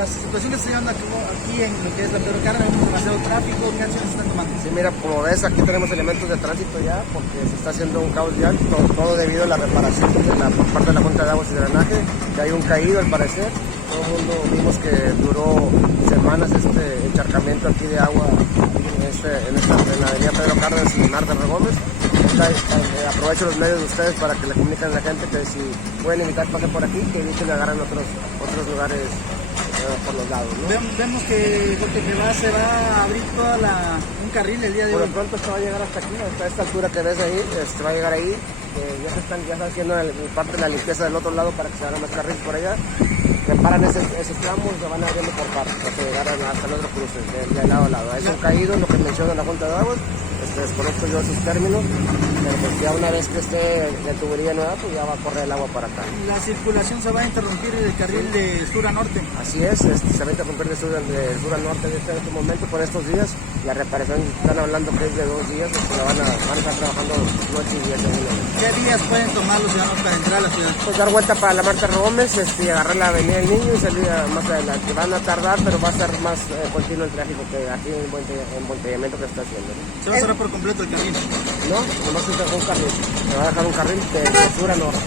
la situación que se está llevando aquí en lo que es la Pedro Cárdenas, vemos demasiado tráfico, ¿qué acciones se están tomando? Sí, mira, como ves, aquí tenemos elementos de tránsito ya, porque se está haciendo un caos vial, todo debido a la reparación por parte de la Junta de Aguas y Drenaje, que hay un caído al parecer. Todo el mundo vimos que duró semanas este encharcamiento aquí de agua en la avenida Pedro Cárdenas y Leonardo Gómez. Aprovecho los medios de ustedes para que le comuniquen a la gente que si pueden evitar pasar por aquí, que eviten agarrar otros lugares por los lados, ¿no? Vemos que se va a abrir un carril el día de hoy. Por lo pronto se va a llegar hasta aquí, hasta esta altura que ves ahí, se va a llegar ahí. Ya se está haciendo parte de la limpieza del otro lado para que se hagan más carriles por allá. Reparan esos tramos, se van abriendo por partes para que llegaran hasta el otro cruce, de lado a lado. Es un caído, lo que menciona la Junta de Aguas. Desconozco yo esos términos, pero pues ya una vez que esté de tubería nueva, pues ya va a correr el agua para acá. La circulación se va a interrumpir el carril de sur a norte. Así es, se va a interrumpir de sur a norte en este momento por estos días. La reparación están hablando que es de 2 días, van a estar trabajando noche y días. ¿Qué días pueden tomar los ciudadanos para entrar a la ciudad? Pues dar vuelta para la Marta Gómez, agarrar la avenida del Niño y salir más adelante. Van a tardar, pero va a ser más continuo el tráfico que aquí en el embotellamiento que está haciendo, ¿no? ¿Se va a cerrar por completo el carril? No, nomás se deja un carril. Se va a dejar un carril de sur a norte.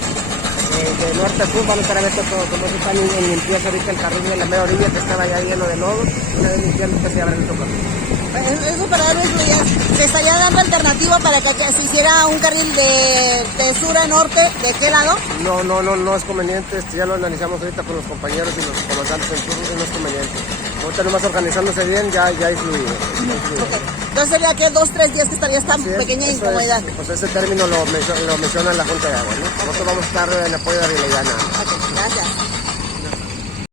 De norte a sur van a estar abiertos todo. Como se están en limpieza ahorita el carril de la media orilla que estaba ya lleno de lodo. Una vez limpiando que se abre el carril. Eso para darles ideas. Se estaría dando alternativa para que se hiciera un carril de sur a norte. ¿De qué lado? No es conveniente. Ya lo analizamos ahorita con los compañeros y los comandantes en turno y no es conveniente. Ahorita nomás organizándose bien ya hay fluido. Okay. Entonces sería que 2-3 días que estaría esta pequeña incomodidad. Pues ese término lo menciona la Junta de Agua, ¿no? Nosotros vamos a estar en apoyo de Vilellana. Okay, gracias.